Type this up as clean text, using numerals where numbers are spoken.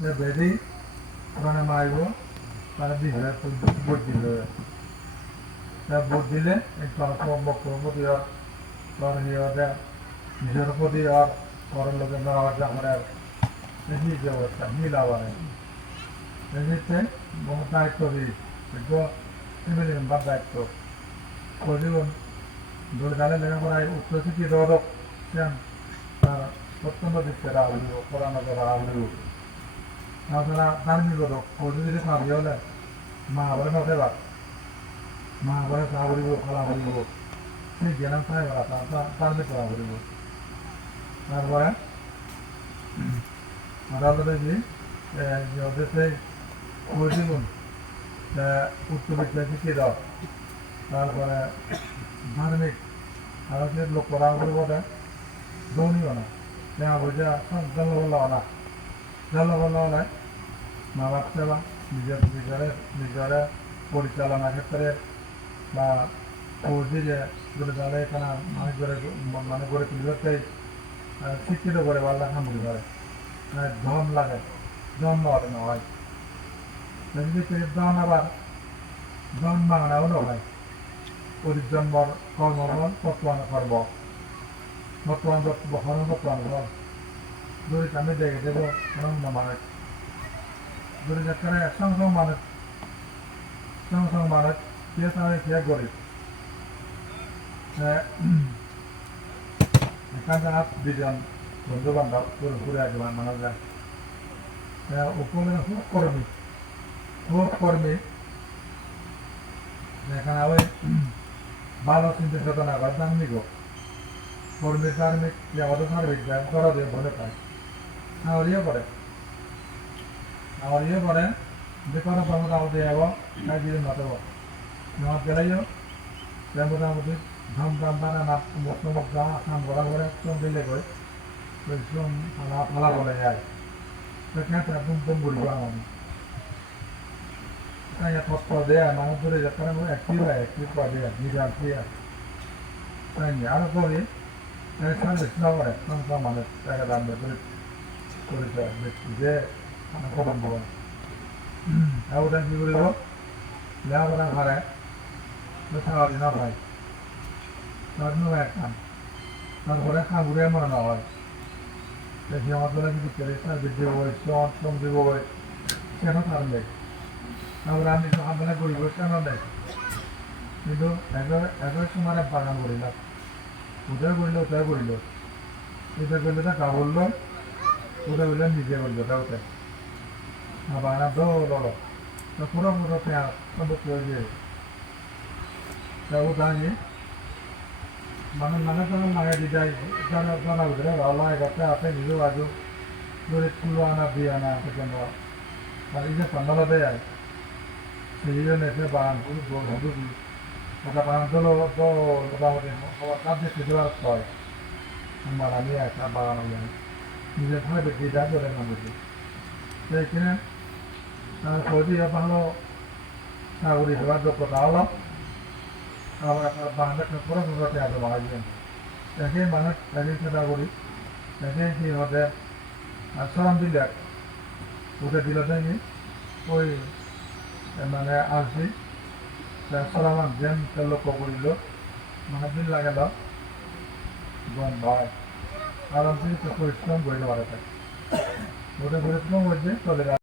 বেদি ওখানে মারব তারা বিহারে ভোট দিল ভোট দিলে বক্তব্য দিয়ে নিজের প্রতি আর ঘরের লোকের নেওয়ার জামানের বেশি যে অবস্থা মিলাবার এমনিতে বহু দায়িত্ব দিই ফ্যামিলি মেম্বার দায়িত্ব কজন ধরে গালে লেখাপড়ায় উচ্চশিক্ষিত রোধক সেন তার অত্যন্ত দিককে রাখা হইব পড়ানোকে রাখা হইব তাছাড়া ধার্মিক রোধক কজন যদি সারিয়ে হলে মা বলে নথে বাদ মা বলে চা করিব খালা করিব সেই জ্ঞান চাই ওরা ধার্মিক করা করিব তারপরে আদালতে কি ওদের সেই কইছিলুন উচ্চবিদ্যালয় শিক্ষিত তারপরে ধার্মিক আলোচনার লোক করা করব দৌড়িও না দেখা বুঝা জল না জল হলে মা বাপ সেবা নিজের পরিচালনা ক্ষেত্রে বা ফৌজি যে তাহলে এখানে মানে করে তুলতে শিক্ষিত করে বাল্লা খামুড়ি করে ধন লাগে জন্ম হবে না হয় জন আবার জন বাংলাও নয় পরিজন্মর কর্মবল বর্তমান কর্ম বর্তমান বর্তমান ফল যদি আমি দেখে দেবো মানুষ যদি যেখানে সংসং মানুষ সে তাহলে সে গরিব এখানে দুজন বন্ধু বান্ধব ঘুরে আসবে মানুষ যায় উপরে খুব কর্মী এখানে ওই ভালো চিন্তা চেতনা করে ধার্মিক কর্মী ধার্মিক যে আমাদের সার্বিক যায় করা দিয়ে ভরে পায় আওয়ারিও পরে যে কোনো কর্মটা আমাদের এবং কাজে মাতাব নামাজ গেলেও সে মোটামুটি ধাম ধাম দানা নাপ মুখ যা কাম করা করে শ্রম দিলে করে শ্রম ফালা বলে যায় সেখানে একদম কম বলবো আমি ya posto dia mana tu dia sekarang aktif dia tidak aktif saya ada kali saya sambil senang orang sama mana saya dalam betul dia anak korban buat aku dan ibu itu dia orang hari betul hari nak hari saat nu kan saat orang kan budaya mana nak hari jadi yang tu lagi cerita video short video channel tarik আমরা আমি তো আমরা করি কেন দেয় কিন্তু এগারো সময় বাগান করিলাম উদয় করিল উদয় করিল এটা করলে তা গা বললো উদয় করলে নিজে করলো তাওতে বাগান তো পুরো পেঁয়াজ সম্পত্তি হয়ে তাও দাঁড়িয়ে মানুষ তখন লাগাই দিয়ে যায় জানা ভিতরে লাগাই করতে আপনি নিজেও আজও ধরে তুলো আনা দিয়ে আনা জন্য আর এই যে সন্ধ্যালা দেয় সেই জন্য এসে বাগান একটা বাগান তো মোটামুটি তার যে খেতে পারত হয় আমার আমি একটা বাগান যায় নিজের ভাবে বেশি যা করে না বুঝি সেইখানে সৌদি ভালো নাগরিক হওয়ার যোগ্যতা হলো আবার আপনার বাংলাদেশ পুরো পুরোতে আগে বাড়াইবেন দেখে মানুষ একই নাগরিক দেখে কি হতে শ্রম দিলে উঠে দিল দেখি ওই মানে আসি সলামান যেন লক্ষ্য করিল মানে দিন লাগে বন্ধ হয় আরামসে পরিশ্রম করলে পারে থাকে ওটা পরিশ্রম হচ্ছে চলে যায়